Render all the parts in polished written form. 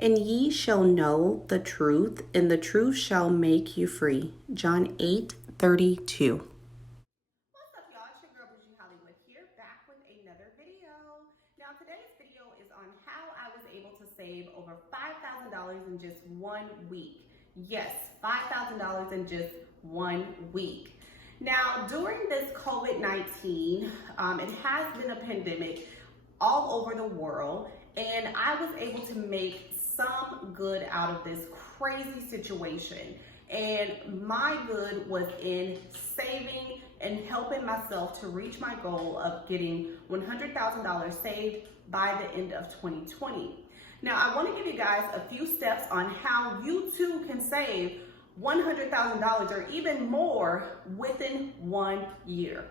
And ye shall know the truth, and the truth shall make you free. John 8:32. What's up, y'all? It's your girl Bougie Hollywood here, back with another video. Now, today's video is on how I was able to save over $5,000 in just 1 week. Yes, $5,000 in just 1 week. Now, during this COVID-19, it has been a pandemic all over the world, and I was able to make some good out of this crazy situation. And my good was in saving and helping myself to reach my goal of getting $100,000 saved by the end of 2020. Now, I want to give you guys a few steps on how you too can save $100,000 or even more within 1 year.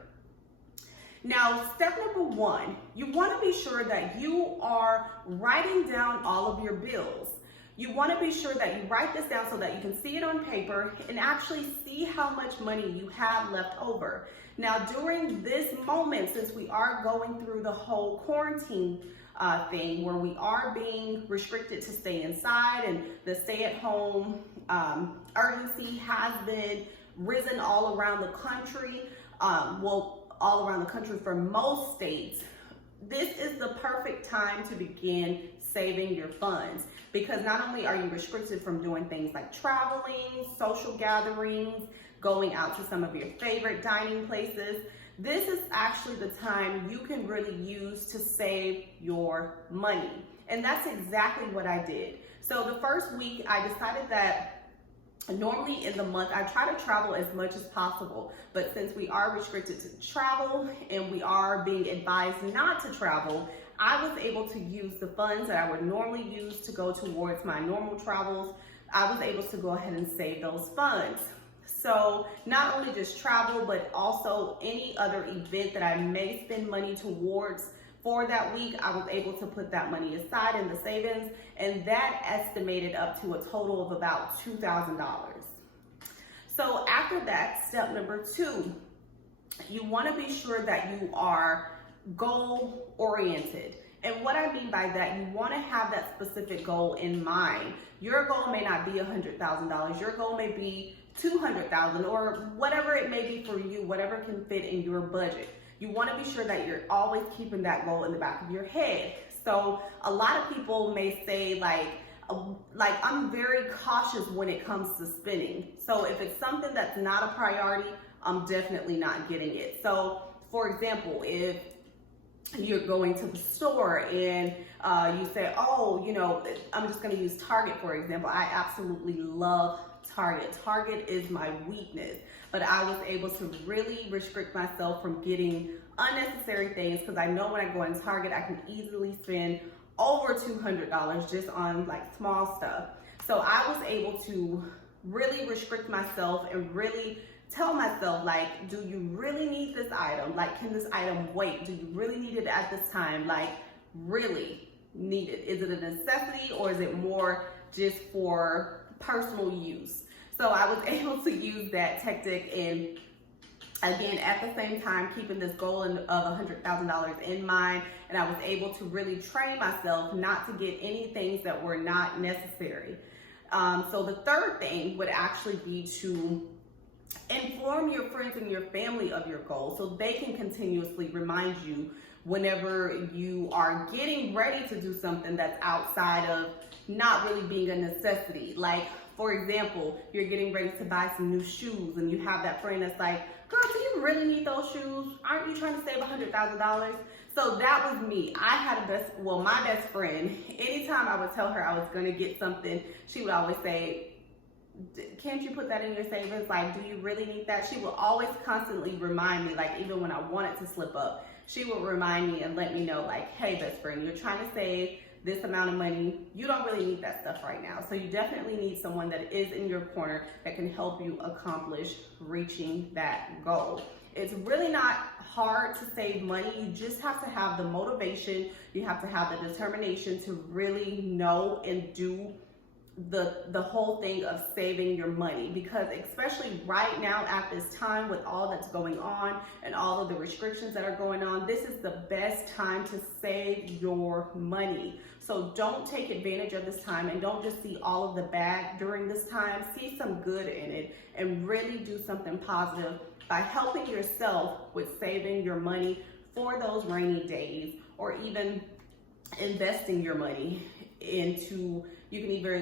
Now, step number one, you want to be sure that you are writing down all of your bills. You want to be sure that you write this down so that you can see it on paper and actually see how much money you have left over. Now, during this moment, since we are going through the whole quarantine thing where we are being restricted to stay inside, and the stay-at-home urgency has been risen all around the country, all around the country for most states, this is the perfect time to begin saving your funds, because not only are you restricted from doing things like traveling, social gatherings, going out to some of your favorite dining places, this is actually the time you can really use to save your money. And that's exactly what I did. So the first week I decided that normally in the month, I try to travel as much as possible, but since we are restricted to travel and we are being advised not to travel, I was able to use the funds that I would normally use to go towards my normal travels. I was able to go ahead and save those funds. So not only just travel, but also any other event that I may spend money towards for that week, I was able to put that money aside in the savings, and that estimated up to a total of about $2,000. So after that, step number two, you want to be sure that you are goal oriented. And what I mean by that, you want to have that specific goal in mind. Your goal may not be $100,000. Your goal may be $200,000 or whatever it may be for you, whatever can fit in your budget. You want to be sure that you're always keeping that goal in the back of your head. So a lot of people may say like I'm very cautious when it comes to spending. So if it's something that's not a priority, I'm definitely not getting it. So for example, if you're going to the store and you say, oh, I'm just going to use Target, for example. I absolutely love Target. Target is my weakness, but I was able to really restrict myself from getting unnecessary things, because I know when I go in Target, I can easily spend over $200 just on like small stuff. So I was able to really restrict myself and really tell myself, like, do you really need this item? Like, can this item wait? Do you really need it at this time? Like, really need it? Is it a necessity, or is it more just for personal use? So I was able to use that tactic, and again, at the same time, keeping this goal of $100,000 in mind, and I was able to really train myself not to get any things that were not necessary. So the third thing would actually be to inform your friends and your family of your goal, so they can continuously remind you whenever you are getting ready to do something that's outside of not really being a necessity. Like, for example, you're getting ready to buy some new shoes and you have that friend that's like, girl, do you really need those shoes? Aren't you trying to save $100,000? So that was me. I had my best friend, anytime I would tell her I was gonna get something, she would always say, can't you put that in your savings? Like, do you really need that? She would always constantly remind me, like even when I wanted to slip up, she would remind me and let me know, like, hey, best friend, you're trying to save this amount of money. You don't really need that stuff right now. So you definitely need someone that is in your corner that can help you accomplish reaching that goal. It's really not hard to save money. You just have to have the motivation. You have to have the determination to really know and do the whole thing of saving your money, because especially right now at this time with all that's going on and all of the restrictions that are going on, this is the best time to save your money. So don't take advantage of this time and don't just see all of the bad during this time. See some good in it and really do something positive by helping yourself with saving your money for those rainy days, or even investing your money into, you can either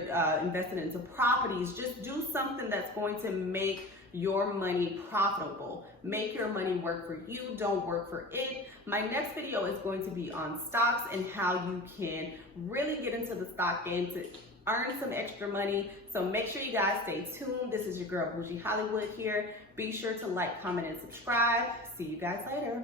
invest it into properties. Just do something that's going to make your money profitable. Make your money work for you, don't work for it. My next video is going to be on stocks and how you can really get into the stock game to earn some extra money. So make sure you guys stay tuned. This is your girl Bougie Hollywood here. Be sure to like, comment, and subscribe. See you guys later.